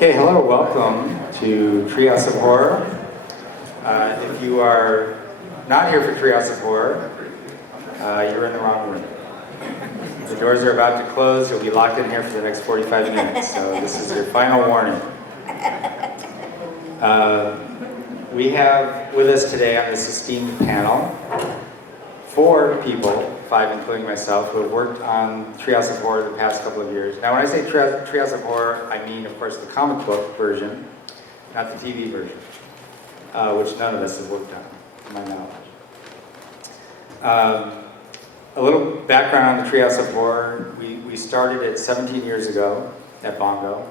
Okay, hello, welcome to Treehouse of Horror. If you are not here for Treehouse of Horror, you're in the wrong room. The doors are about to close, you'll be locked in here for the next 45 minutes, so this is your final warning. We have with us today on this esteemed panel 4 people, 5 including myself, who have worked on Treehouse of Horror the past couple of years. Now when I say Treehouse of Horror, I mean of course the comic book version, not the TV version, which none of us have worked on, to my knowledge. A little background on the Treehouse of Horror. We started it 17 years ago at Bongo,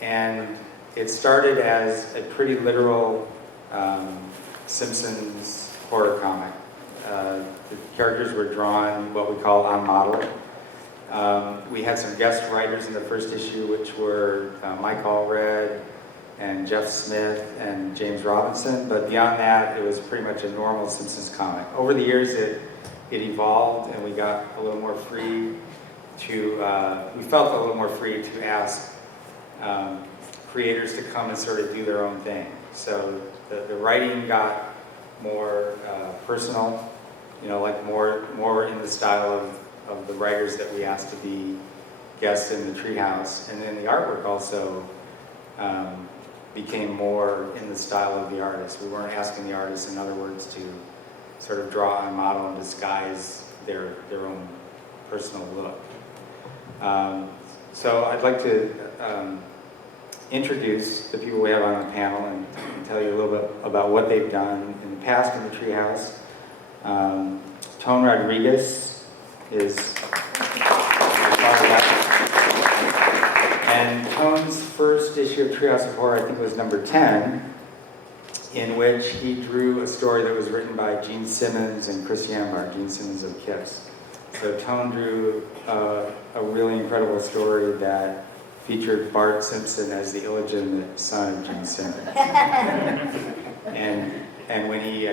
and it started as a pretty literal Simpsons horror comic. The characters were drawn what we call on model. We had some guest writers in the first issue, which were Mike Allred and Jeff Smith and James Robinson, but beyond that, it was pretty much a normal Simpsons comic. Over the years, it evolved, and we got a little more free to, we felt a little more free to ask creators to come and sort of do their own thing. So the writing got more personal, you know, like more in the style of the writers that we asked to be guests in the Treehouse. And then the artwork also became more in the style of the artist. We weren't asking the artists, in other words, to sort of draw on model and disguise their own personal look. So I'd like to introduce the people we have on the panel and tell you a little bit about what they've done in the past in the Treehouse. Tone Rodriguez is and Tone's first issue of Treehouse of Horror, I think, was number 10, in which he drew a story that was written by Gene Simmons and Chris Yambar, Gene Simmons of Kiss. So Tone drew a really incredible story that featured Bart Simpson as the illegitimate son of Gene Simmons. And when he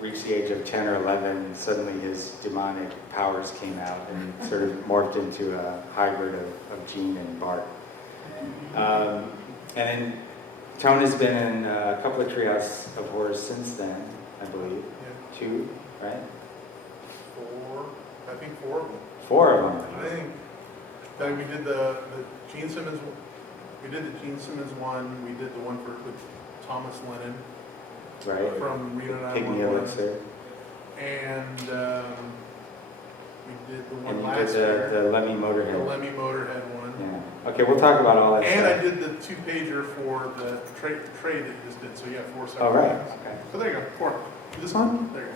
reached the age of 10 or 11, suddenly his demonic powers came out and sort of morphed into a hybrid of Gene and Bart. And then Tone has been in a couple of Treehouse of Horror since then, I believe. Yeah. 2, right? 4, I think 4 of them. 4 of them. I think that we did the Gene Simmons. We did the Gene Simmons one. We did the one with Thomas Lennon, right? From Reno 911. Elixir. And we did the one and you last did year. the Lemmy Motorhead. The Lemmy Motorhead one. Yeah. Okay, we'll talk about all that and stuff. I did the 2-pager for the trade that you just did. So you have 4 separate. Oh, right. ones. Okay. So there you go. 4. This one? There you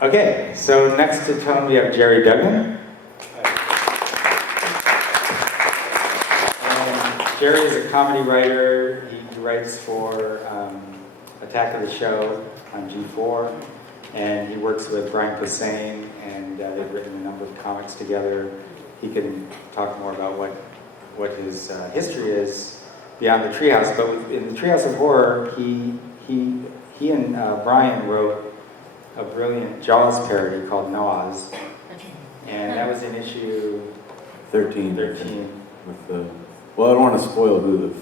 go. Okay, so next to Tone we have Jerry Duggan. Jerry is a comedy writer. He writes for Attack of the Show on G4, and he works with Brian Posehn, and they've written a number of comics together. He can talk more about what his history is beyond the Treehouse. But in the Treehouse of Horror, he and Brian wrote a brilliant Jaws parody called Noah's, and that was in issue 13. With the, well, I don't want to spoil who the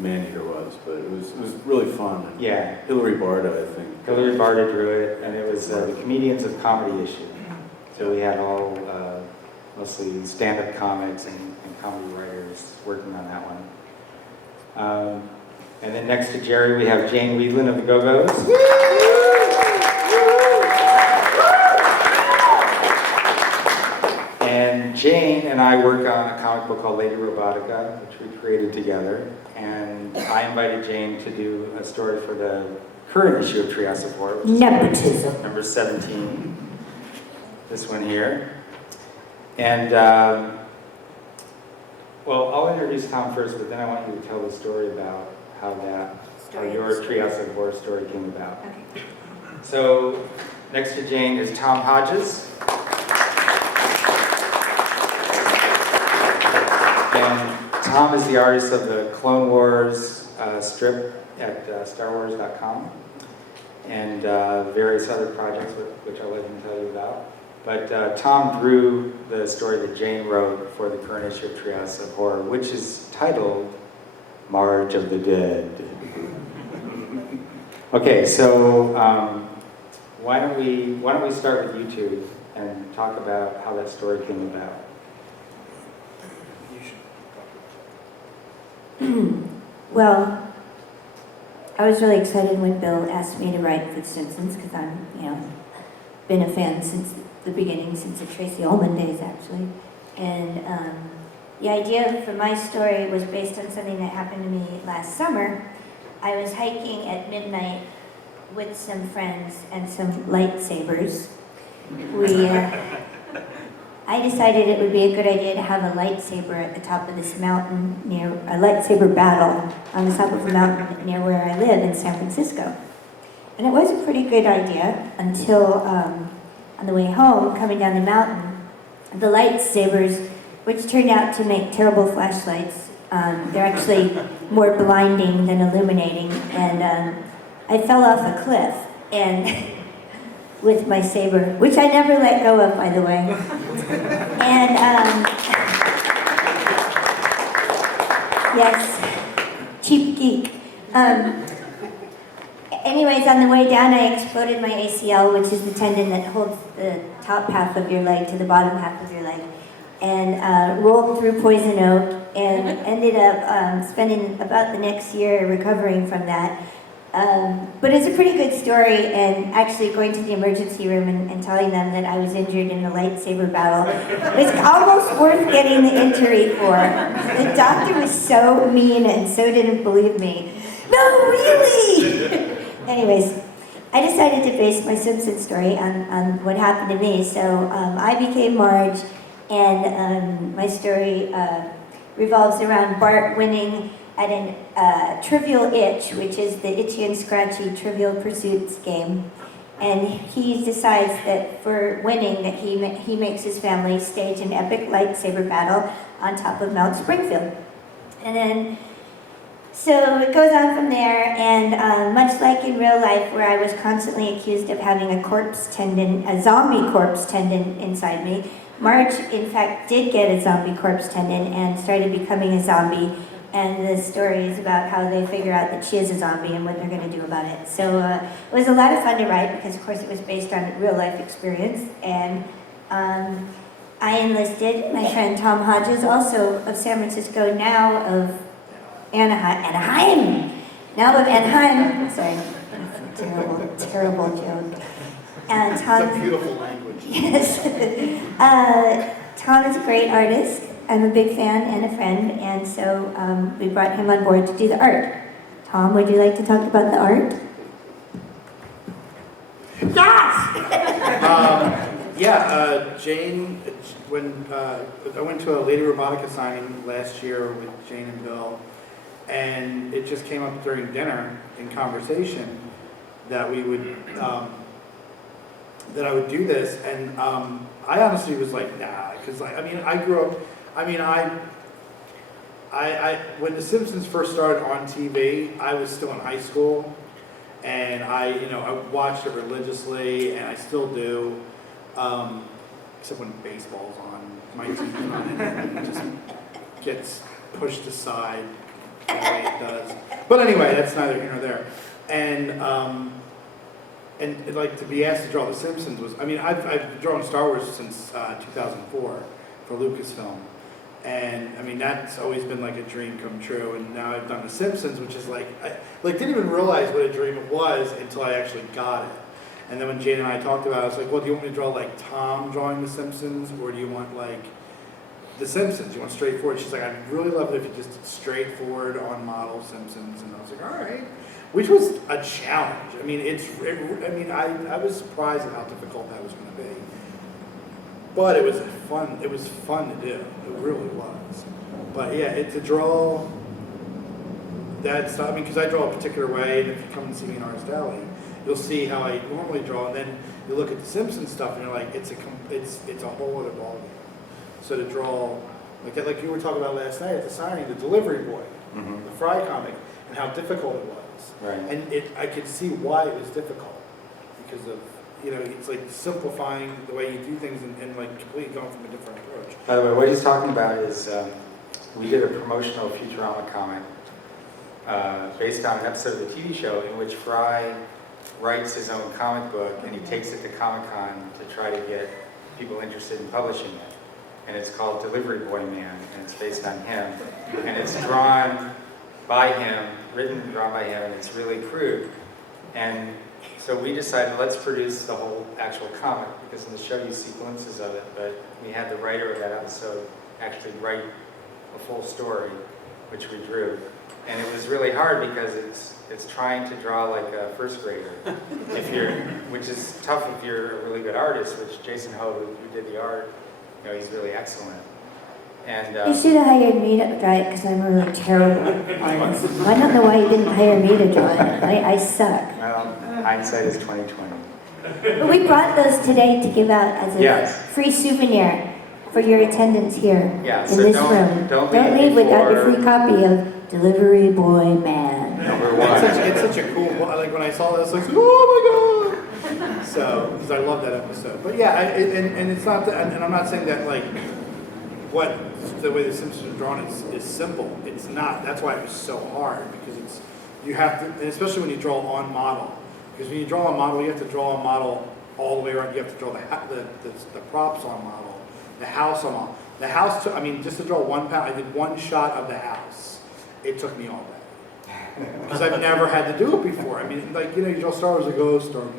man-eater was, but it was really fun. Yeah. Hilary Barda, I think. Hilary Barda drew it, and it was the Comedians of Comedy issue. So we had all mostly stand-up comics and comedy writers working on that one. And then next to Jerry, we have Jane Whelan of the Go-Go's. And Jane and I work on a comic book called Lady Robotica, which we created together. And I invited Jane to do a story for the current issue of Treehouse of Horror, which is number 17. This one here. And, well, I'll introduce Tom first, but then I want you to tell the story about how your Treehouse of Horror story came about. Okay. So, next to Jane is Tom Hodges. And Tom is the artist of the Clone Wars strip at StarWars.com and various other projects, which I'll let him tell you about. But Tom drew the story that Jane wrote for the current issue of Treehouse of Horror, which is titled March of the Dead. Okay, so why don't we start with you two and talk about how that story came about? Well, I was really excited when Bill asked me to write for The Simpsons because I'm, been a fan since the beginning, since the Tracy Ullman days, actually. And the idea for my story was based on something that happened to me last summer. I was hiking at midnight with some friends and some lightsabers. I decided it would be a good idea to have a lightsaber at the top of this mountain near, a lightsaber battle on the top of a mountain near where I live in San Francisco. And it was a pretty good idea until on the way home, coming down the mountain, the lightsabers, which turned out to make terrible flashlights, they're actually more blinding than illuminating, and I fell off a cliff, and with my saber, which I never let go of, by the way. And, yes, cheap geek. Anyways, on the way down, I exploded my ACL, which is the tendon that holds the top half of your leg to the bottom half of your leg, and rolled through poison oak, and ended up spending about the next year recovering from that. But it's a pretty good story, and actually going to the emergency room and telling them that I was injured in a lightsaber battle was almost worth getting the injury for. The doctor was so mean and so didn't believe me. No, really! Anyways, I decided to base my Simpsons story on what happened to me. So I became Marge, and my story revolves around Bart winning at an Trivial Itch, which is the Itchy and Scratchy Trivial Pursuits game. And he decides that for winning, that he makes his family stage an epic lightsaber battle on top of Mount Springfield. And then, so it goes on from there, and much like in real life, where I was constantly accused of having a zombie corpse tendon inside me, Marge, in fact, did get a zombie corpse tendon and started becoming a zombie. And the story is about how they figure out that she is a zombie and what they're going to do about it. So it was a lot of fun to write because, of course, it was based on real life experience. And I enlisted my friend Tom Hodges, also of San Francisco, now of Anaheim. Now of Anaheim. Sorry, terrible, terrible joke. And Tom, It's a beautiful language. Yes. Tom is a great artist. I'm a big fan and a friend, and so we brought him on board to do the art. Tom, would you like to talk about the art? Yes! Jane, when I went to a Lady Robotica signing last year with Jane and Bill, and it just came up during dinner in conversation that we would, that I would do this, and I honestly was like, nah, because I grew up. When The Simpsons first started on TV, I was still in high school, and I watched it religiously, and I still do, except when baseball's on, my team's on, and it just gets pushed aside the way it does. But anyway, that's neither here nor there. And like to be asked to draw The Simpsons was, I've drawn Star Wars since 2004 for Lucasfilm. And that's always been like a dream come true. And now I've done The Simpsons, which is I didn't even realize what a dream it was until I actually got it. And then when Jane and I talked about it, I was like, well, do you want me to draw like Tom drawing The Simpsons, or do you want like The Simpsons? Do you want straightforward? She's like, I'd really love it if you just did straightforward on model Simpsons. And I was like, all right. Which was a challenge. I was surprised at how difficult that was going to be. But it was fun. It was fun to do. It really was. But yeah, to draw that stuff. Because I draw a particular way, and if you come and see me in Artist Alley, you'll see how I normally draw. And then you look at the Simpsons stuff, and you're like, it's a whole other ballgame. So to draw, like you were talking about last night at the signing, the Delivery Boy, the Fry comic, and how difficult it was. Right. And I could see why it was difficult because of. It's like simplifying the way you do things and like completely going from a different approach. By the way, what he's talking about is we did a promotional Futurama comic based on an episode of the TV show in which Fry writes his own comic book and he takes it to Comic-Con to try to get people interested in publishing it. And it's called Delivery Boy Man, and it's based on him. And it's drawn by him, written and drawn by him, and it's really crude. And so we decided, let's produce the whole actual comic, because in the show you see glimpses of it, but we had the writer of that episode actually write a full story, which we drew. And it was really hard because it's trying to draw like a first grader, which is tough if you're a really good artist, which Jason Ho, who did the art, he's really excellent. And You should have hired me to draw it because I'm a really terrible artist. I don't know why you didn't hire me to draw it. I suck. well, hindsight is 20/20. But we brought those today to give out as a Yes. free souvenir for your attendance here Yeah, in so this don't- room. don't Don't leave leave without your before- free copy of Delivery Boy Man. Number It's one. such a cool, like when I saw this, like, oh my God. So, because I love that episode. But yeah, and it's not, and I'm not saying that like, the way the Simpsons are drawn is simple. It's not. That's why it was so hard, because you have to, and especially when you draw on model. Because when you draw on model, you have to draw on model all the way around. You have to draw the props on model, the house on model. The house, just to draw one panel, I did one shot of the house. It took me all day. Because I've never had to do it before. You draw Star Wars, like, oh, Star Wars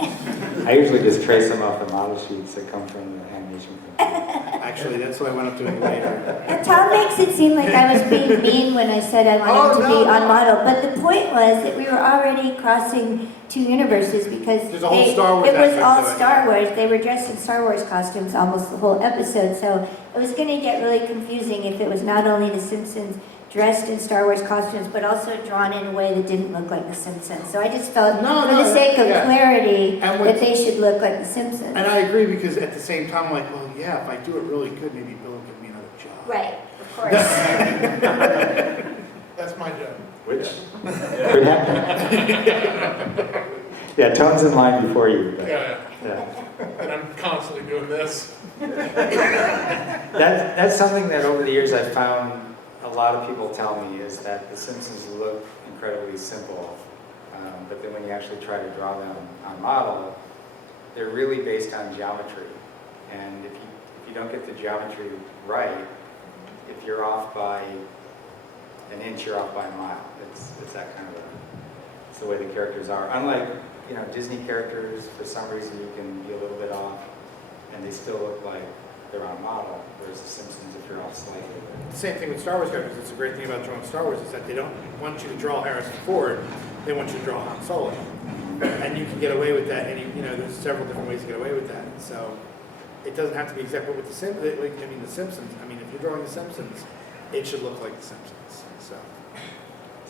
Destroyer. I usually just trace them off the model sheets that come from the animation company. Actually, that's what I went up doing later. And Tom makes it seem like I was being mean when I said I wanted to be on model. But the point was that we were already crossing two universes because There's a whole Star Wars it was aspect all to it, Star yeah. Wars. They were dressed in Star Wars costumes almost the whole episode. So it was going to get really confusing if it was not only the Simpsons dressed in Star Wars costumes, but also drawn in a way that didn't look like the Simpsons. So I just felt, for the sake of clarity, And that they should look like the Simpsons. And I agree, because at the same time, I'm like, well, yeah, if I do it really good, maybe Bill will give me another job. Right, of course. That's my job. Which could happen. Yeah, Tone's in line before you. But, Yeah, yeah. and I'm constantly doing this. That's something that over the years I've found a lot of people tell me is that the Simpsons look incredibly simple, but then when you actually try to draw them on model, they're really based on geometry. And if you don't get the geometry right, if you're off by an inch, you're off by a mile. It's that kind of it's the way the characters are. Unlike Disney characters, for some reason you can be a little bit off, and they still look like they're on model. Whereas the Simpsons, if you're off slightly. Same thing with Star Wars characters. It's a great thing about drawing Star Wars is that they don't want you to draw Harrison Ford. They want you to draw Han Solo, and you can get away with that. And there's several different ways to get away with that. So it doesn't have to be exactly with the Simpsons. The Simpsons. If you're drawing the Simpsons, it should look like the Simpsons.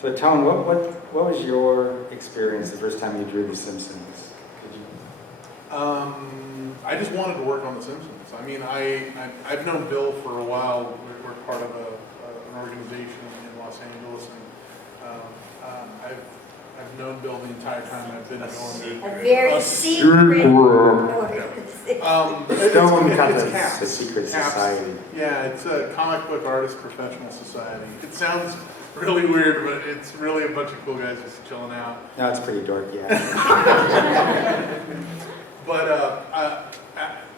So Tone, what was your experience the first time you drew the Simpsons? Could you? I just wanted to work on The Simpsons. I've known Bill for a while. We're part of an organization in Los Angeles, and I've known Bill the entire time I've been in Norman. A very secret. Stone Cutters, it's CAPS. the secret CAPS. society. Yeah, it's a comic book artist professional society. It sounds really weird, but it's really a bunch of cool guys just chilling out. No, it's pretty dorky, yeah. But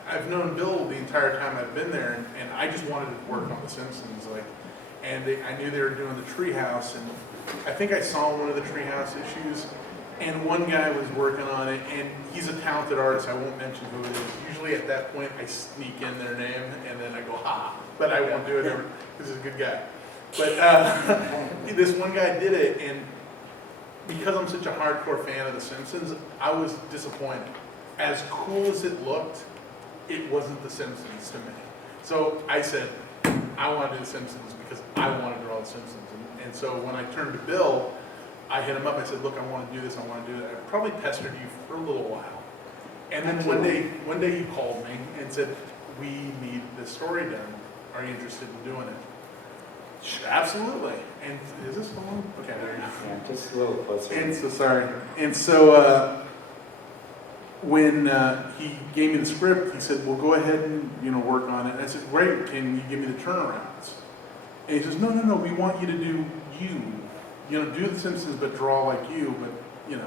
I've known Bill the entire time I've been there, and I just wanted to work on The Simpsons. I knew they were doing the Treehouse, and I think I saw one of the Treehouse issues, and one guy was working on it, and he's a talented artist. I won't mention who it is. Usually at that point, I sneak in their name, and then I go, ha, but I won't do it ever, because he's a good guy. But this one guy did it, and because I'm such a hardcore fan of The Simpsons, I was disappointed. As cool as it looked, it wasn't The Simpsons to me. So I said, I want to do The Simpsons because I want to draw The Simpsons. And so when I turned to Bill, I hit him up. I said, look, I want to do this. I want to do that. I probably pestered you for a little while. And then one day you called me and said, we need this story done. Are you interested in doing it? Absolutely. And is this the one? Okay, there you go. Yeah, just a little closer. And so, sorry. And so, when he gave me the script, he said, well, go ahead and, work on it. And I said, great, can you give me the turnarounds? And he says, no, we want you to do you. do the Simpsons, but draw like you, but, and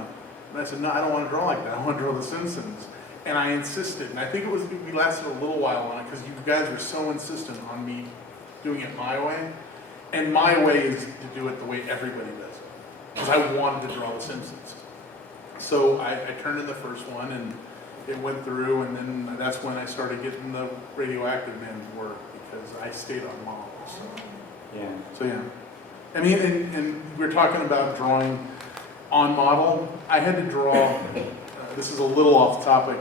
I said, no, I don't want to draw like that, I want to draw the Simpsons. And I insisted, and I think we lasted a little while on it, because you guys were so insistent on me doing it my way. And my way is to do it the way everybody does, because I wanted to draw the Simpsons. So I turned in the first one, and it went through, and then that's when I started getting the Radioactive Man work, because I stayed on model. So yeah. I mean, and we're talking about drawing on model. I had to draw, this is a little off topic,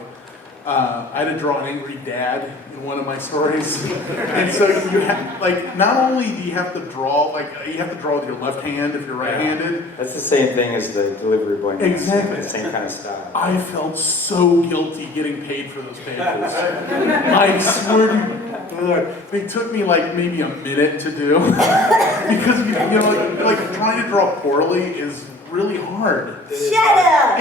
I had to draw an angry dad in one of my stories. And so you have, like, not only do you have to draw, like, you have to draw with your left hand if you're right-handed. That's the same thing as the delivery boy. Exactly. The same kind of style. I felt so guilty getting paid for those papers. I swear to God, they took me like maybe a minute to do. Because, like trying to draw poorly is really hard. Shut up!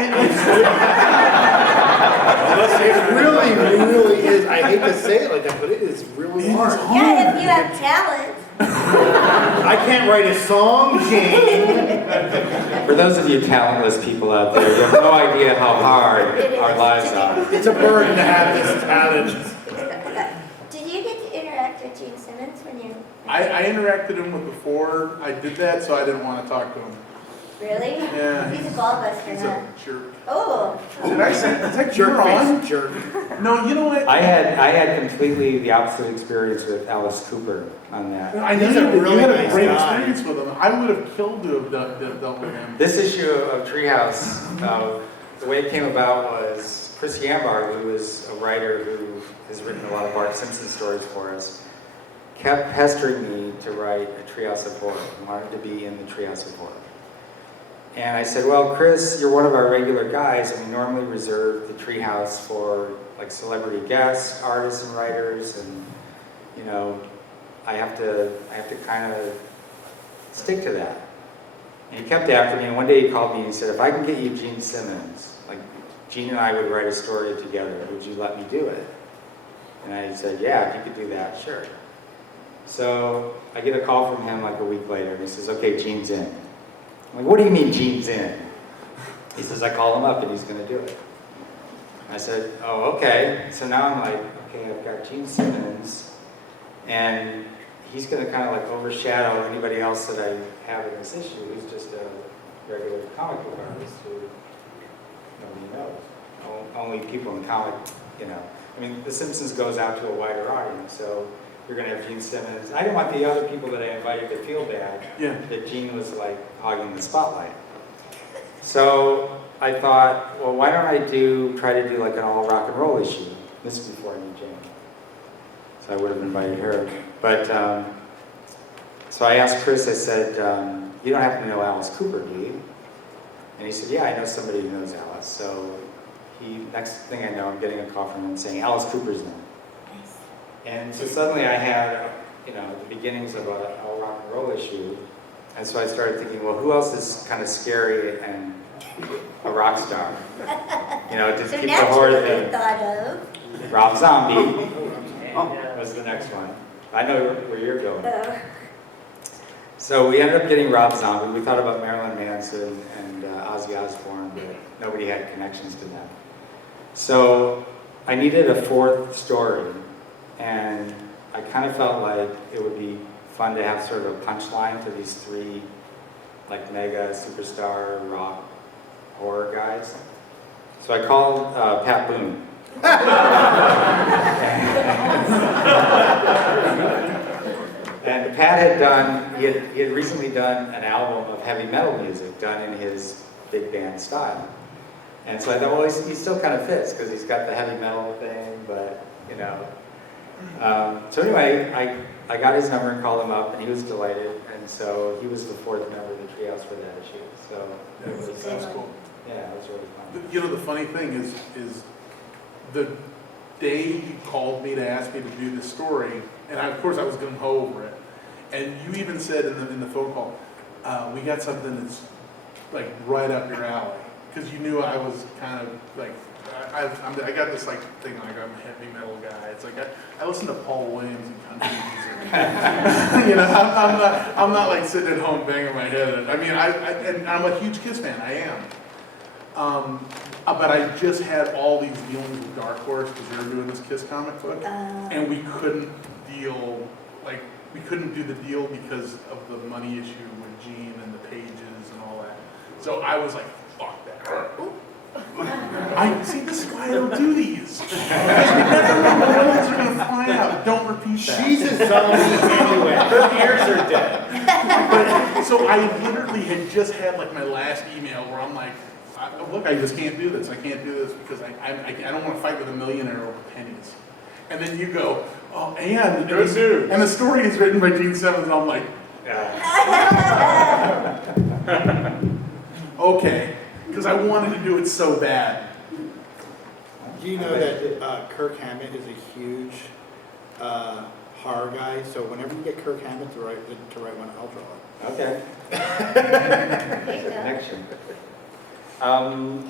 It really is. I hate to say it like that, but it is really hard. Yeah, if you have talent. I can't write a song, Jane. For those of you talentless people out there, you have no idea how hard our lives are. It's a burden to have this talent. Did you get to interact with Gene Simmons when you... I interacted with before I did that, so I didn't want to talk to him. Really? Yeah. He's a ball buster, He's huh? a jerk. Oh. Did I say that Jerk you're on? face, jerk. No, you know what? I had completely the opposite experience with Alice Cooper on that. I know He's a you really had a nice great guy. experience with him. I would have killed to have dealt with him. This issue of Treehouse, the way it came about was Chris Yambar, who is a writer who has written a lot of Bart Simpson stories for us, kept pestering me to write a Treehouse of Horror. He wanted to be in the Treehouse of Horror. And I said, well, Chris, you're one of our regular guys, and we normally reserve the Treehouse for like celebrity guests, artists and writers, and I have to kind of stick to that. And he kept after me, and one day he called me and he said, if I can get you Gene Simmons, like Gene and I would write a story together, would you let me do it? And I said, yeah, if you could do that, sure. So I get a call from him like a week later, and he says, okay, Gene's in. I'm like, what do you mean Gene's in? He says, I call him up and he's going to do it. I said, oh, okay. So now I'm like, okay, I've got Gene Simmons, and he's going to kind of like overshadow anybody else that I have in this issue who's just a regular comic book artist who nobody knows. Only people in comic, I mean, The Simpsons goes out to a wider audience, so you're going to have Gene Simmons. I didn't want the other people that I invited to feel bad that Gene was like hogging the spotlight. So I thought, well, why don't I try to do like an all rock and roll issue? This is before I knew Jane. So I would have invited her. But, so I asked Chris, I said, you don't happen to know Alice Cooper, do you? And he said, yeah, I know somebody who knows Alice. So next thing I know, I'm getting a call from him saying, Alice Cooper's in. And so suddenly I had, the beginnings of a rock and roll issue. And so I started thinking, well, who else is kind of scary and a rock star? To So keep the horror naturally thing. thought of... Rob Zombie was the next one. I know where you're going. So we ended up getting Rob Zombie. We thought about Marilyn Manson and Ozzy Osbourne, but nobody had connections to them. So I needed a fourth story. And I kind of felt like it would be fun to have sort of a punchline for these three, like mega superstar rock horror guys. So I called Pat Boone. And Pat he had recently done an album of heavy metal music done in his big band style. And so I thought, well, he still kind of fits because he's got the heavy metal thing, but so anyway, I got his number and called him up, and he was delighted, and so he was the fourth member of the Treehouse for that issue. So That's cool. yeah, it was really fun. The funny thing is the day you called me to ask me to do this story, and of course I was gung ho over it, and you even said in the phone call, we got something that's like right up your alley, because you knew I was kind of like, I got this like thing like I'm a heavy metal guy. It's like I listen to Paul Williams and country music. You know, I'm not like sitting at home banging my head. I mean, and I'm a huge Kiss fan. I am. But I just had all these dealings with Dark Horse because they were doing this Kiss comic book, and we couldn't deal, like, we couldn't do the deal because of the money issue with Gene and the pages and all that. So I was like, fuck that. I see, this is why I don't do these. Because we never know when ones are gonna fly out. Don't repeat that. She's a zombie anyway. Her ears are dead. But, so I literally had just had like my last email where I'm like, look, I just can't do this. I can't do this because I don't want to fight with a millionaire over pennies. And then you go, oh, and the story is written by Gene Simmons, and I'm like, okay, because I wanted to do it so bad. Do you know that Kirk Hammett is a huge horror guy? So whenever you get Kirk Hammett to write one, I'll draw it. Okay. Connection.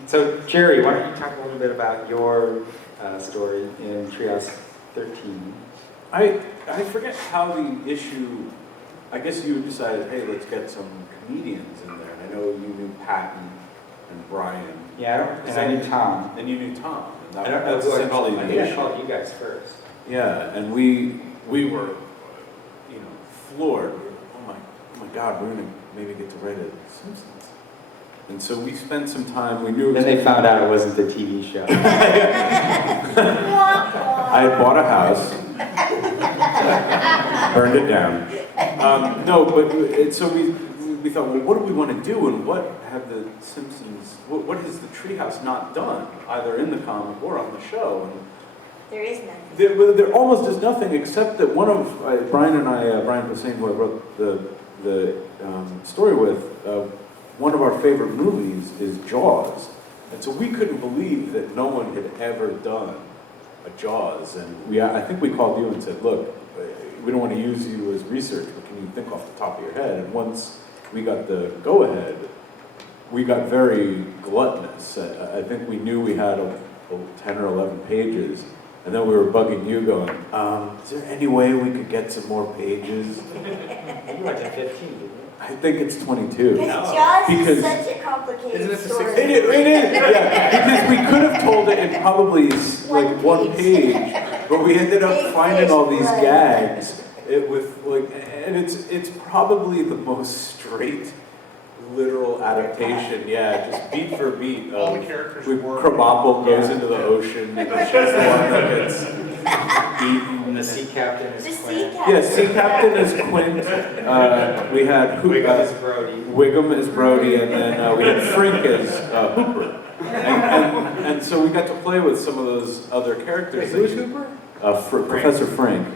So Jerry, why don't you talk a little bit about your story in Treehouse 13? I forget how the issue, I guess you decided, hey, let's get some comedians in there. And I know you knew Patton and Brian. Yeah, and I knew Tom. And you knew Tom. And I don't know that's who I called. essentially I the think I issue. called you guys first. Yeah, and we were, floored. We were, oh my God, we're gonna maybe get to write a Simpsons. And so we spent some time. We knew. It was Then they found out it wasn't the TV show. I had bought a house, burned it down. No, but so we thought, well, what do we want to do, and what have the Simpsons? What has the Treehouse not done, either in the comic or on the show? And There is nothing. there almost is nothing except that one of Brian and I, Brian Posehn, who I wrote the story with, one of our favorite movies is Jaws, and so we couldn't believe that no one had ever done a Jaws, and I think we called you and said, look, we don't want to use you as research, but can you think off the top of your head? And once we got the go-ahead, we got very gluttonous. I think we knew we had 10 or 11 pages. And then we were bugging you going, is there any way we could get some more pages? You went to 15, didn't you? I think it's 22. Because Jaws Because- is such a complicated Isn't it the story. It is, yeah. Because we could have told it in probably like one page, but we ended up Big finding all these fish, right. gags and it's probably the most straight, literal adaptation, just beat for beat. All the characters With were. Krabappel goes into the ocean, and she's the one that gets eaten. And the sea captain is The sea Quinn. captain. Yeah, sea captain is Quint. We had Wiggum is Brody. Wiggum is Brody, and then we had Frink as Hooper. And so we got to play with some of those other characters. Who's Hooper? Professor Frink.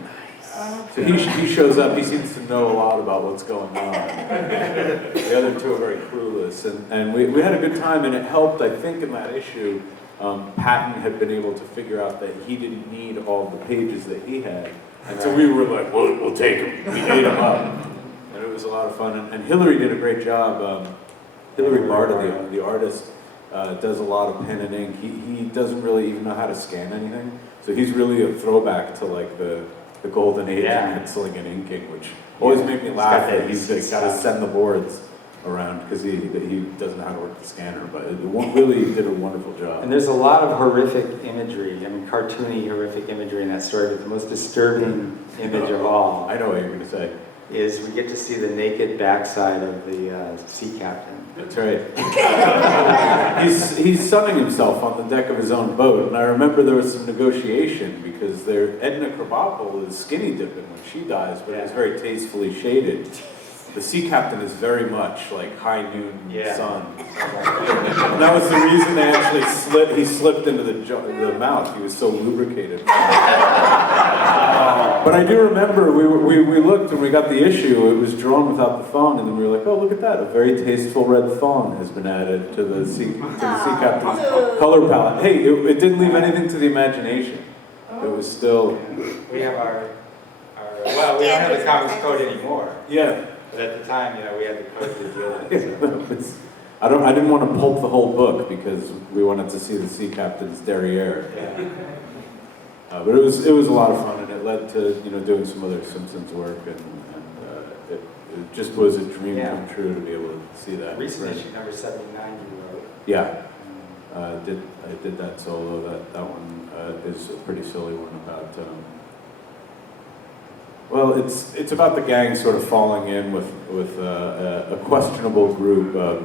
So he shows up, he seems to know a lot about what's going on. The other two are very clueless, and we had a good time, and it helped, I think, in that issue. Patton had been able to figure out that he didn't need all the pages that he had, and so we were like, we'll take them. We ate them up, and it was a lot of fun. And Hillary did a great job. Hillary Barta, the artist, does a lot of pen and ink. He doesn't really even know how to scan anything, so he's really a throwback to like the golden age of penciling and inking, which always made me laugh that he's got to send the boards around because he doesn't know how to work the scanner, but it really did a wonderful job. And there's a lot of horrific imagery, cartoony horrific imagery in that story, but the most disturbing image of all I know what you're going to say. is we get to see the naked backside of the sea captain. That's right. He's sunning himself on the deck of his own boat, and I remember there was some negotiation because Edna Krabappel is skinny dipping when she dies, but it was very tastefully shaded. The sea captain is very much like high noon sun. And that was the reason they actually slipped into the mouth. He was so lubricated. But I do remember we looked and we got the issue. It was drawn without the thong, and then we were like, oh, look at that. A very tasteful red thong has been added to the sea captain's color palette. Hey, it didn't leave anything to the imagination. It was still... We have our well, we don't have the comics code anymore. Yeah. But at the time, we had the code to deal with it. So. I didn't want to pulp the whole book because we wanted to see the sea captain's derriere. Yeah. But it was a lot of fun, and it led to, you know, doing some other Simpsons work, and it just was a dream Yeah. come true to be able to see that. Recent issue number 79 you wrote. Yeah, I did that solo. That one is a pretty silly one about. Well, it's about the gang sort of falling in with a questionable group. But,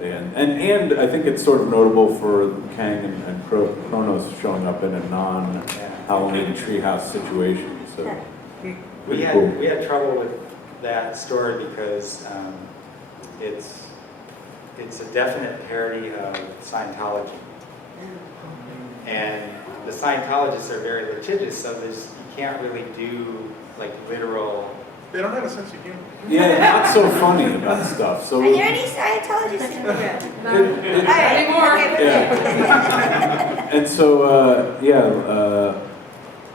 and I think it's sort of notable for Kang and Kronos showing up in a non-Halloween Treehouse situation. So We cool. had trouble with that story because it's a definite parody of Scientology. And the Scientologists are very litigious, so you can't really do like literal. They don't have a sense of humor. Yeah, not so funny about stuff. So Are there any Scientologists in the room? it- All right, okay, Yeah. And so,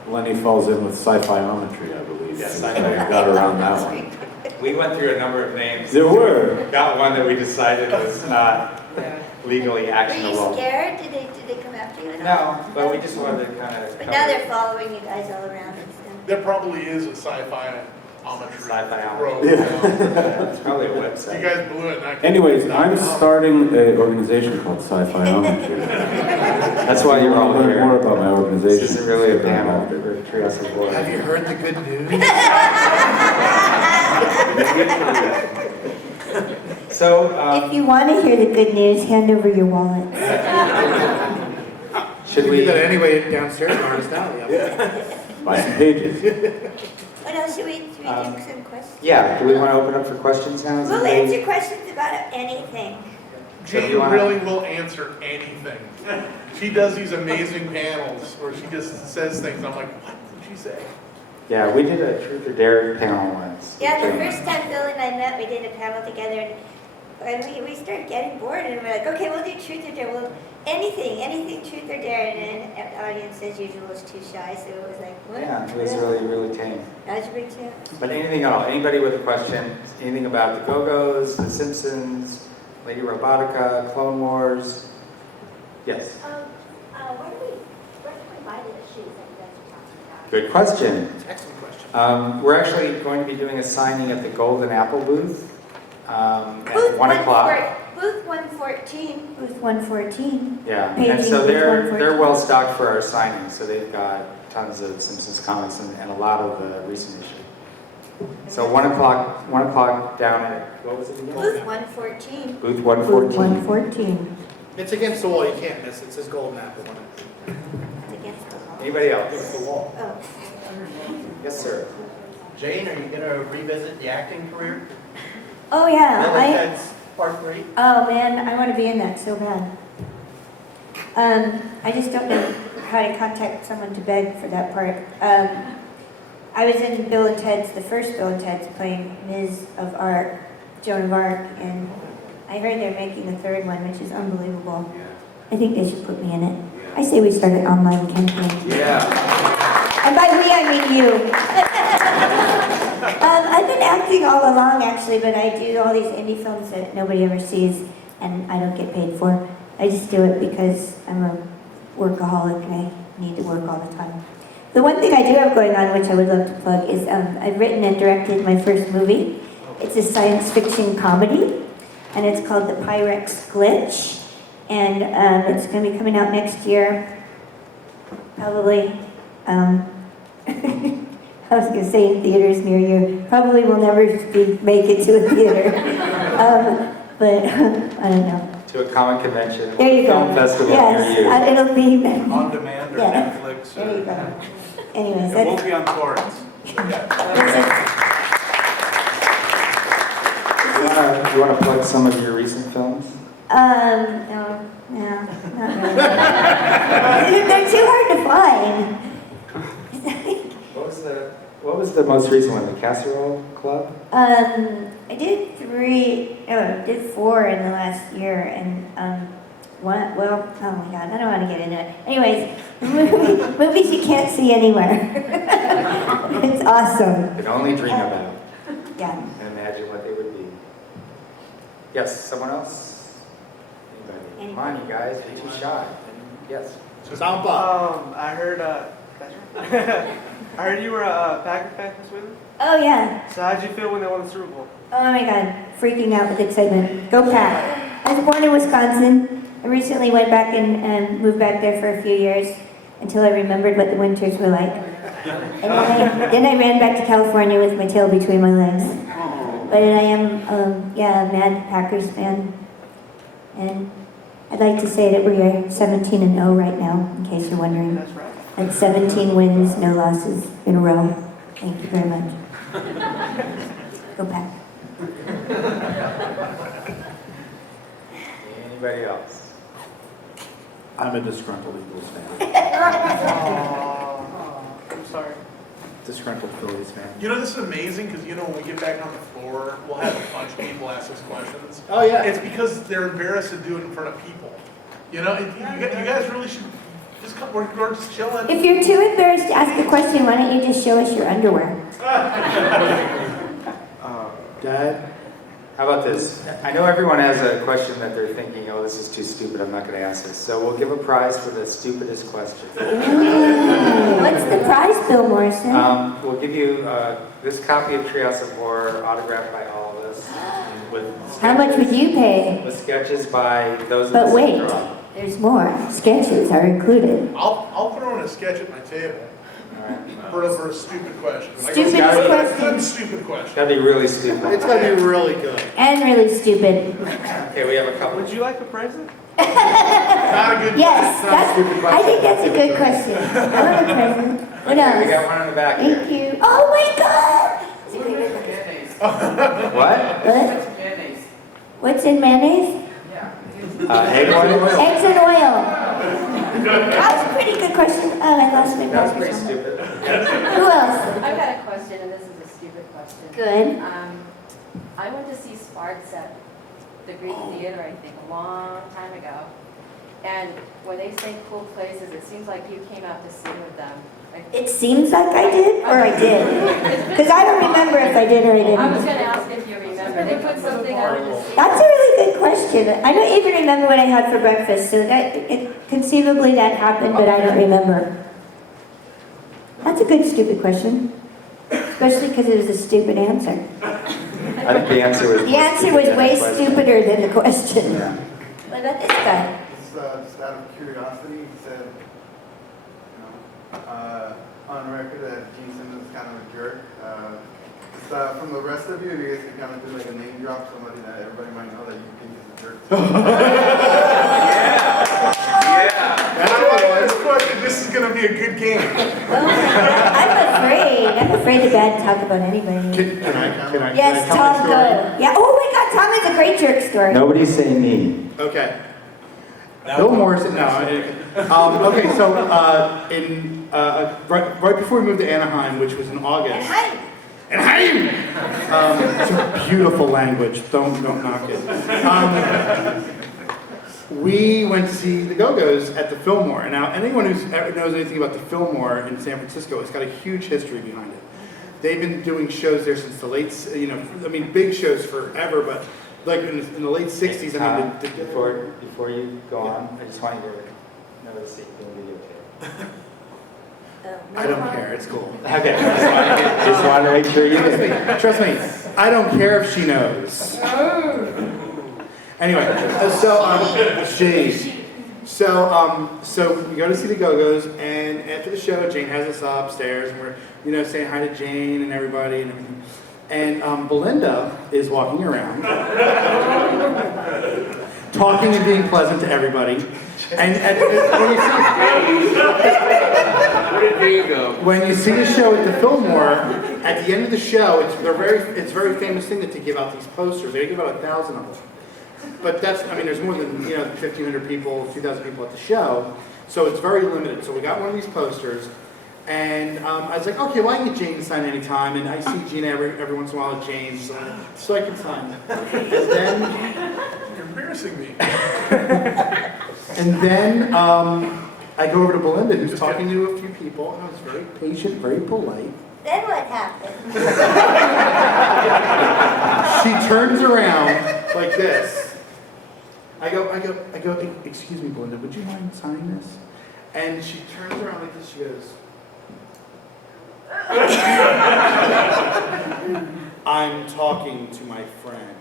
Lenny falls in with sci-fiometry, I believe. Yeah, I got around that one. We went through a number of names. There were. Got one that we decided was not legally Were you actionable. scared? Did they come after you? No, but we just wanted to kind of. But now they're following you guys all around and stuff. There probably is a sci-fi Sci-fi road. It's probably a You website. guys blew it. And I Anyways, I'm starting an organization called Sci-Fiometry. That's why you're all learn here. more about my organization. This isn't really a panel. We're Treehouse of Boys. Have you heard the good news? So, If you want to hear the good news, hand over your wallet. should We we? do that anyway downstairs in Artist Alley. Buy some pages. What else should we do? Some questions? Yeah, do we want to open up for questions now? Is We'll anybody- answer questions about anything. So Jane you wanna- really will answer anything. She does these amazing panels where she just says things. I'm like, what did she say? Yeah, we did a Truth or Dare panel once. Yeah, the first time Bill and I met, we did a panel together, and we started getting bored, and we're like, okay, we'll do truth or dare. Well, anything, truth or dare, and then the audience, as usual, was too shy, so it was like, what? Yeah, it was really tame. Algebra 2. But anything at all, anybody with a question, anything about the Go-Go's, the Simpsons, Lady Robotica, Clone Wars? Yes, Where can we buy the shoes that you guys are talking about? good question. Excellent question. We're actually going to be doing a signing at the Golden Apple booth at Booth 1 o'clock. Booth 114. Booth 114. Yeah, and Paging so booth they're 114. well stocked for our signing, so they've got tons of Simpsons comics and a lot of the recent issue. So 1 o'clock down at, what was it again? Booth 114. Booth Booth 114. 114. It's against the wall. You can't miss it. It says Golden Apple on it. It's against the wall. Anybody Against else? the wall. Oh. Yes, sir. Jane, are you going to revisit the acting career? Oh, yeah. Bill and Ted's Part 3? Oh man, I want to be in that so bad. I just don't know how to contact someone to beg for that part. I was in Bill and Ted's, the first Bill and Ted's, playing Ms. of Arc, Joan of Arc, and I heard they're making a third one, which is unbelievable. I think they should put me in it. I say we start an online campaign. Yeah. And by we, I mean you. I've been acting all along, actually, but I do all these indie films that nobody ever sees, and I don't get paid for. I just do it because I'm a workaholic and I need to work all the time. The one thing I do have going on, which I would love to plug, is I've written and directed my first movie. It's a science fiction comedy, and it's called The Pyrex Glitch, and it's going to be coming out next year, probably. I was going to say in theaters near you. Probably will never make it to a theater. But I don't know. To a comic convention, There you film go. festival Yes, near you. it'll be. On demand or Yeah. Netflix? There you Or, go. Anyways, it won't that's, be on torrents. You want to plug some of your recent films? no, not really. They're too hard to find. What was the most recent one? The Casserole Club? I did did 4 in the last year, and one. Well, oh my God, I don't want to get into it. Anyways, movies you can't see anywhere. It's awesome. You can only dream about Yeah. and imagine what they would be. Yes, someone else? Anybody? Come on, you guys, you're too shy. Yes. Sound up. I heard, I heard you were a Packer fan for Sweden. Oh, yeah. So how'd you feel when they won the Super Bowl? Oh my God, freaking out with excitement. Go Pack. I was born in Wisconsin. I recently went back and moved back there for a few years until I remembered what the winters were like. And then I ran back to California with my tail between my legs. But I am, yeah, a mad Packers fan. And I'd like to say that we are 17-0 right now, in case you're wondering. That's right. And 17 wins, no losses in a row. Thank you very much. Go Pack. Anybody else? I'm a disgruntled Eagles fan. I'm sorry. Disgruntled Phillies fan. You know, this is amazing because, you know, when we get back on the floor, we'll have a bunch of people ask us questions. Oh, yeah. It's because they're embarrassed to do it in front of people. You know, you guys really should just come, we're just chilling. If you're too embarrassed to ask a question, why don't you just show us your underwear? Dad? How about this? I know everyone has a question that they're thinking, oh, this is too stupid, I'm not going to ask this. So we'll give a prize for the stupidest question. Ooh, what's the prize, Bill Morrison? We'll give you this copy of Treehouse of Horror, autographed by all of us, with How much would you pay? with sketches by those of But us who wait, draw. there's more. Sketches are included. I'll throw in a sketch at my table All right. for a stupid question. Stupidest gotta be- question. Good stupid question. That'd be really stupid. It's gonna be really good. And really stupid. Okay, we have a couple. Would you like a present? Not a good Yes, question. Not a stupid I think that's a good question. I want a present. What Okay, we got else? one in the back Thank here. you. Oh my God! It's a great- What? What? What's in mayonnaise? Egg oil? Eggs and oil. That was a pretty good question. Oh, I lost my That was pretty password. stupid. Who else? I've got a question, and this is a stupid question. Good. I went to see Sparks at the Greek Theater, I think, a long time ago. And when they say cool places, it seems like you came out to sing with them. Like, It seems like I did, or I did. Because I don't remember if I did or I I was didn't. going to ask if you remember. They put something on in the scene. That's a really good question. I don't even remember what I had for breakfast, so conceivably that happened, but I don't remember. That's a good stupid question. Especially because it was a stupid answer. I think the answer was. The answer was way stupider than the question. Yeah. What about this guy? Just out of curiosity, he said, on record that Gene Simmons is kind of a jerk. From the rest of you, you guys can kind of do like a name drop, somebody that everybody might know that you think is a jerk. This question, this is going to be a good game. I'm afraid to bad talk about anybody. Can I Yes, tell my Tom, story? go. Yeah, oh my God, Tom has a great jerk story. Nobody's saying me. Okay. Bill Morrison, no. Okay, so right before we moved to Anaheim, which was in August. Anaheim! It's a beautiful language. Don't knock it. We went to see the Go-Go's at the Fillmore. And now, anyone who knows anything about the Fillmore in San Francisco, it's got a huge history behind it. They've been doing shows there since the late, big shows forever, but like in the late 60s. Tom, before you go on, I just want you to know the sequel videotape. I don't care. It's cool. Okay, just wanted to make sure you did. Trust me, I don't care if she knows. Anyway, so we go to see the Go-Go's, and after the show, Jane has us upstairs, and we're, saying hi to Jane and everybody and everything. And Belinda is walking around, talking and being pleasant to everybody. And when you see the show at the Fillmore, at the end of the show, it's a very famous thing that they give out these posters. They give out 1,000 of them. But there's more than 1,500 people, 2,000 people at the show, so it's very limited. So we got one of these posters, and I was like, okay, well I can get Jane to sign anytime, and I see Gina every once in a while at Jane's, so I can sign. And then You're embarrassing me. And then I go over to Belinda, who's talking to a few people, and I was very patient, very polite. Then what happened? She turns around like this. I go, excuse me, Belinda, would you mind signing this? And she turns around like this, she goes, I'm talking to my friend.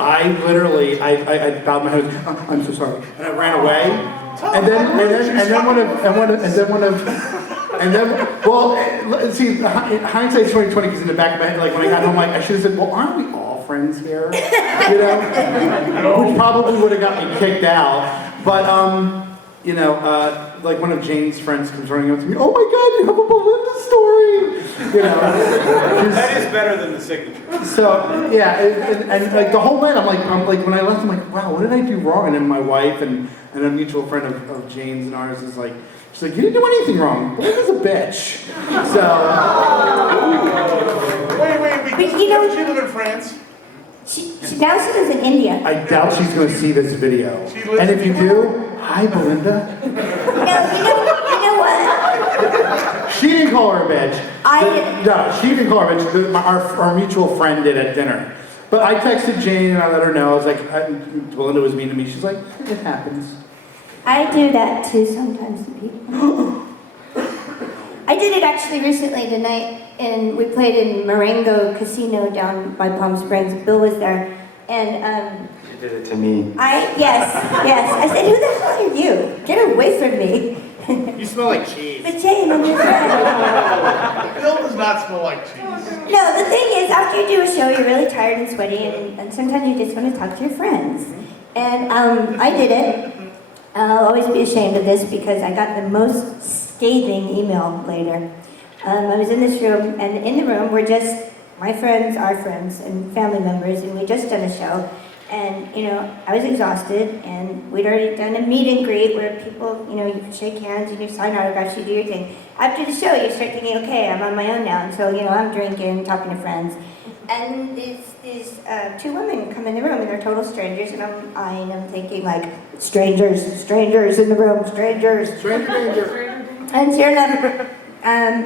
I literally, I bowed my head, I'm so sorry, and I ran away. Well, see, hindsight's 2020 because in the back of my head, like when I got home, like I should have said, well, aren't we all friends here? You know, which probably would have got me kicked out. But you know, like one of Jane's friends comes running up to me, oh my God, you have a Belinda story. You know, That is better than the signature. so yeah, and like the whole night, I'm like when I left, I'm like, wow, what did I do wrong? And then my wife and a mutual friend of Jane's and ours is like, she's like, you didn't do anything wrong. Belinda's a bitch. So. Wait. But you know- Does she live in France? She now she lives in India. I doubt she's going to see this video. She lives And if in you do, hi, Belinda. No, you know what? She didn't call her a bitch. I didn't. No, she didn't call her a bitch. Our mutual friend did at dinner. But I texted Jane and I let her know. I was like, Belinda was mean to me. She's like, it happens. I do that too sometimes to people. I did it actually recently tonight, and we played in Marengo Casino down by Palm Springs. Bill was there, and You did it to me. yes. I said, who the hell are you? Get away from me. You smell like cheese. But Jane, I'm your friend. Bill does not smell like cheese. No, the thing is, after you do a show, you're really tired and sweaty, and sometimes you just want to talk to your friends. And I did it. I'll always be ashamed of this because I got the most scathing email later. I was in this room, and in the room were just my friends, our friends, and family members, and we just done a show. And, you know, I was exhausted, and we'd already done a meet and greet where people, you know, you could shake hands and you sign autographs, you do your thing. After the show, you start thinking, okay, I'm on my own now, and so, you know, I'm drinking, talking to friends. And these two women come in the room, and they're total strangers, and I'm eyeing them thinking, like, strangers in the room, strangers. Stranger. And sure enough,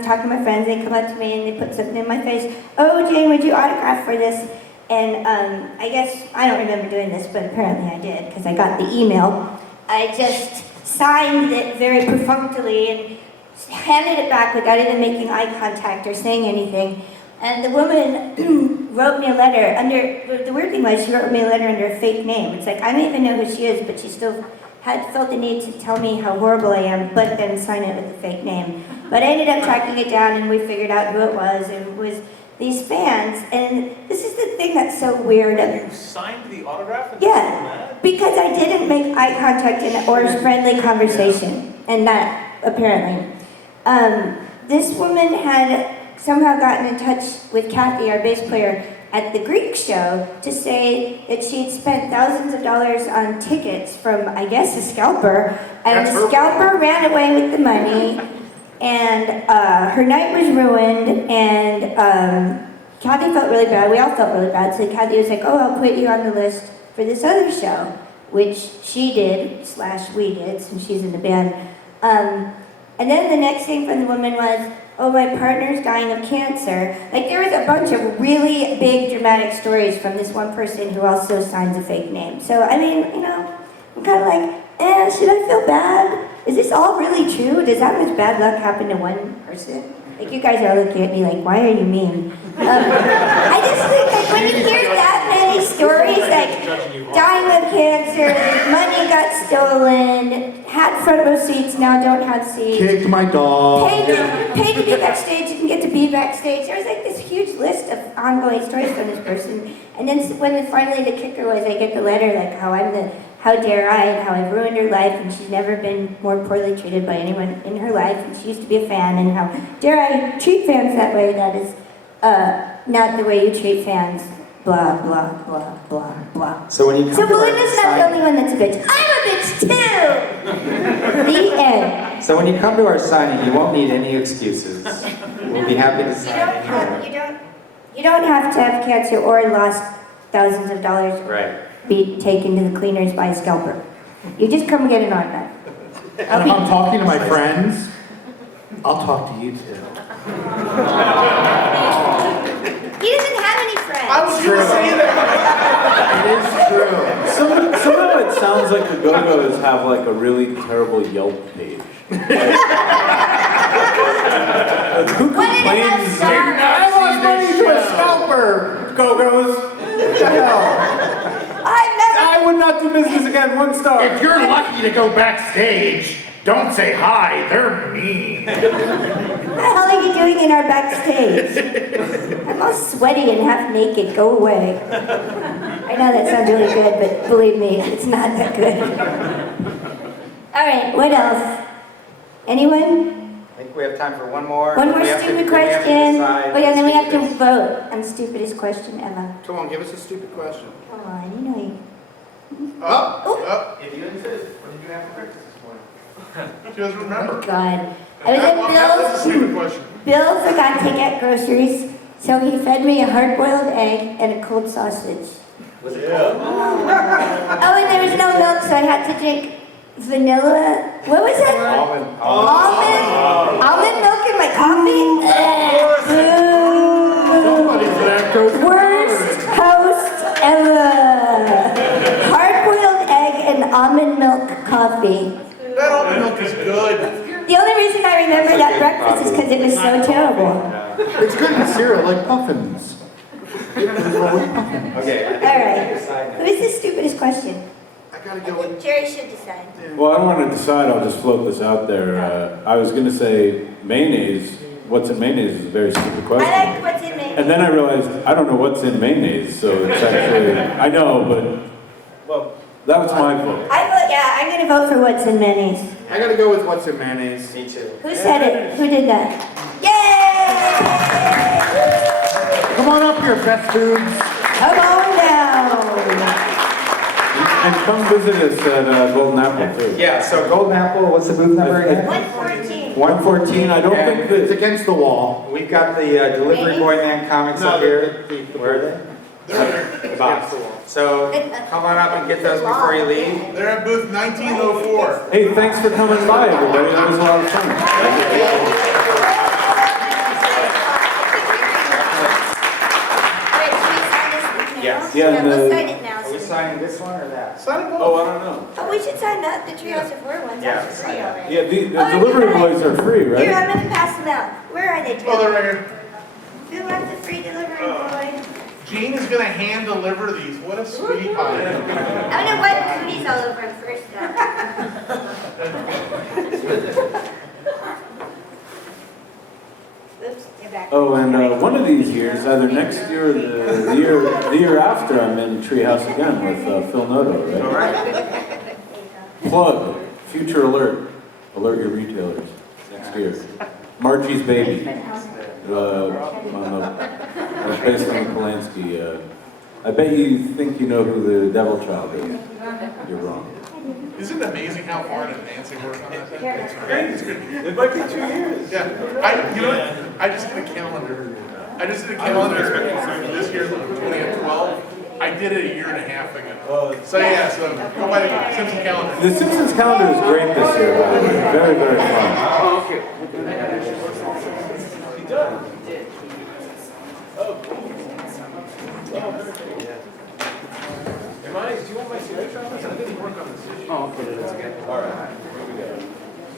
talking to my friends, they come up to me and they put something in my face. Oh, Jane, would you autograph for this? And I guess, I don't remember doing this, but apparently I did, because I got the email. I just signed it very perfunctorily and handed it back without even making eye contact or saying anything. And the woman wrote me a letter under, the weird thing was she wrote me a letter under a fake name. It's like, I don't even know who she is, but she still had felt the need to tell me how horrible I am, but then sign it with a fake name. But I ended up tracking it down, and we figured out who it was, and it was these fans. And this is the thing that's so weird. You signed the autograph? And Yeah, because I didn't make eye contact or friendly conversation, and that, apparently. This woman had somehow gotten in touch with Kathy, our bass player, at the Greek show to say that she'd spent thousands of dollars on tickets from, I guess, a scalper, and the scalper ran away with the money, and her night was ruined, and Kathy felt really bad. We all felt really bad, so Kathy was like, oh, I'll put you on the list for this other show, which she did, / we did, since she's in the band. And then the next thing from the woman was, oh, my partner's dying of cancer. Like, there was a bunch of really big dramatic stories from this one person who also signs a fake name. So, I mean, you know, I'm kind of like, should I feel bad? Is this all really true? Does that much bad luck happen to one person? Like, you guys are looking at me like, why are you mean? I just think, like, when you hear that many stories, like, dying of cancer, money got stolen, had front row seats, now don't have seats. Kicked my dog. Paid to be backstage, didn't get to be backstage. There was like this huge list of ongoing stories from this person. And then when finally the kicker was, I get the letter, like how dare I, and how I've ruined her life, and she's never been more poorly treated by anyone in her life, and she used to be a fan, and how dare I treat fans that way. That is not the way you treat fans. Blah, blah, blah, blah, blah. So when you come So to our Belinda's not the signing- only one that's a bitch. I'm a bitch too! The end. So when you come to our signing, you won't need any excuses. We'll be happy to sign anywhere. You don't have to have cancer or lost thousands of dollars, Right. be taken to the cleaners by a scalper. You just come get an autograph. And if I'm talking to my friends, I'll talk to you too. He doesn't have any friends. I was going to say that. It is true. Somehow it's sounds like the Go-Go's have like a really terrible Yelp page. Like, who What did it have complains? stars? I lost money to a scalper, Go-Go's. What the hell? I would not do business again, 1 star. If you're lucky to go backstage, don't say hi, they're mean. What the hell are you doing in our backstage? I'm all sweaty and half naked. Go away. I know that sounds really good, but believe me, it's not that good. All right, what else? Anyone? I think we have time for one more. One more We have to- stupid we have to question. decide Oh yeah, then we have to stupidest. vote on stupidest question ever. Come on, give us a stupid question. Come on, you know you. If you insist, what did you have for breakfast this morning? She doesn't remember. God. I was at That's a stupid Bill's. question. Bill forgot to get groceries, so he fed me a hard-boiled egg and a cold sausage. Was it cold? Oh, and there was no milk, so I had to drink vanilla. What was it? Almond. Almond milk in my coffee? Somebody's lactose Worst host ever. Hard-boiled egg and almond milk coffee. That almond milk is good. The only reason I remember that breakfast is because it was so terrible. It's good in cereal, like puffins. Okay. All right. Decide now. What is the stupidest question? I gotta go with. Jerry should decide. Well, I don't want to decide, I'll just float this out there. I was gonna say mayonnaise, what's in mayonnaise is a very stupid I question. like what's in me. And then I realized, I don't know what's in mayonnaise, so it's actually, I know, but that was my vote. I'm gonna vote for what's in mayonnaise. I gotta go with what's in mayonnaise. Me too. Who said it? Who did that? Yay! Come on up here, best foods. Come on down. And come visit us at Golden Apple too. Yeah, so Golden Apple, what's the booth number again? 114. 114, I don't think It's that, against the wall. We've got the Delivery Boy Man comics up here. Where are they? They're Box. So come on up and get those before you leave. They're at booth 1904. hey, thanks for coming by, everybody, that was a lot of fun. Wait, should we sign this now? Yes. Yeah, and let's the- sign it now. Are we signing this one or that? Sign it Oh, both. I don't know. Oh, we should sign that, the Treehouse of Horror ones. Yeah, That's free sign that. already. Yeah, the Oh, delivery you're right. boys are free, Here, right? I'm gonna pass them out. Where are they, Drew? Oh, they're right here. Who wants a free delivery boy? Gene is gonna hand deliver these. What a sweetie pie. I'm gonna wipe cooties all over him first, Oops, they're back. Oh, and one of these years, either next year or the year after, I'm in Treehouse again with Phil Noto, All right? right. Plug, future alert, alert your retailers next year. Margie's Baby, based on Polanski. I bet you think you know who the Devil Child is. You're wrong. Isn't it amazing how far in advance they work on that thing? It's great. It's good. It might be 2 years. Yeah, you know what? I just did a calendar. I just did a calendar for this year, 2012. I did it a year and a half ago. So yeah, so go by the Simpsons calendar. The Simpsons calendar is great this year, by the way. Very, very fun.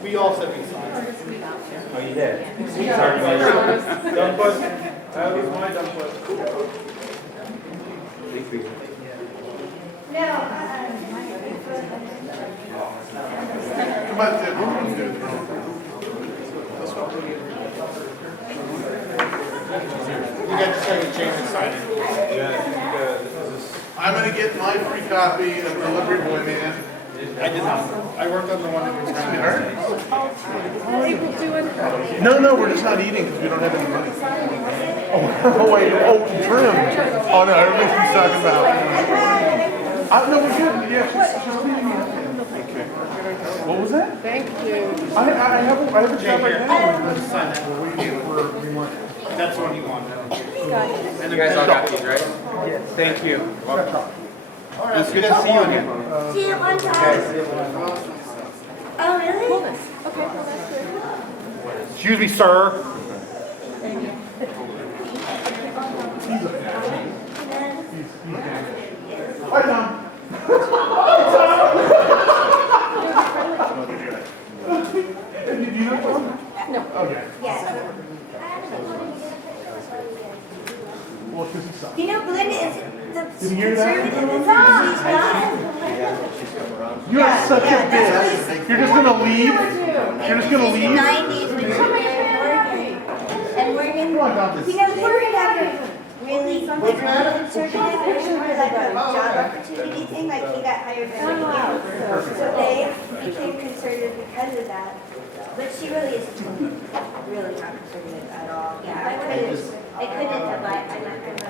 We all said we signed. Oh, you did? Dump button. That was my dump button. No, Come on, Tim, we're gonna do it. This one. You got to say you changed the signing. I'm gonna get my free copy of Delivery Boy Man. I did not. I worked on the one that was signed. No, we're just not eating because we don't have any money. Oh wait, trim. Oh no, everything's she's talking about. No, we're good. Yeah, she's eating it. Okay. What was that? Thank you. I have a job right now. Let's sign that. We want. That's the one you want. You guys all got these, right? Thank you. It's good to see you again. see you one time. Oh, really? Excuse me, sir. Hi, Tom. Okay. Yes. Well, because he sucks. You know, Glinda is the Did you hear that? conservative, she's not. You are such a bitch. You're just gonna leave? You're just gonna In the leave? 90s when she was in Morgan. And Morgan, Come on, Dom. you know, Morgan had a really conservative, it was more like a job opportunity thing, like he got hired by Lincoln. So they became conservative because of that. But she really is really not conservative at all. Yeah, I couldn't have, I'm not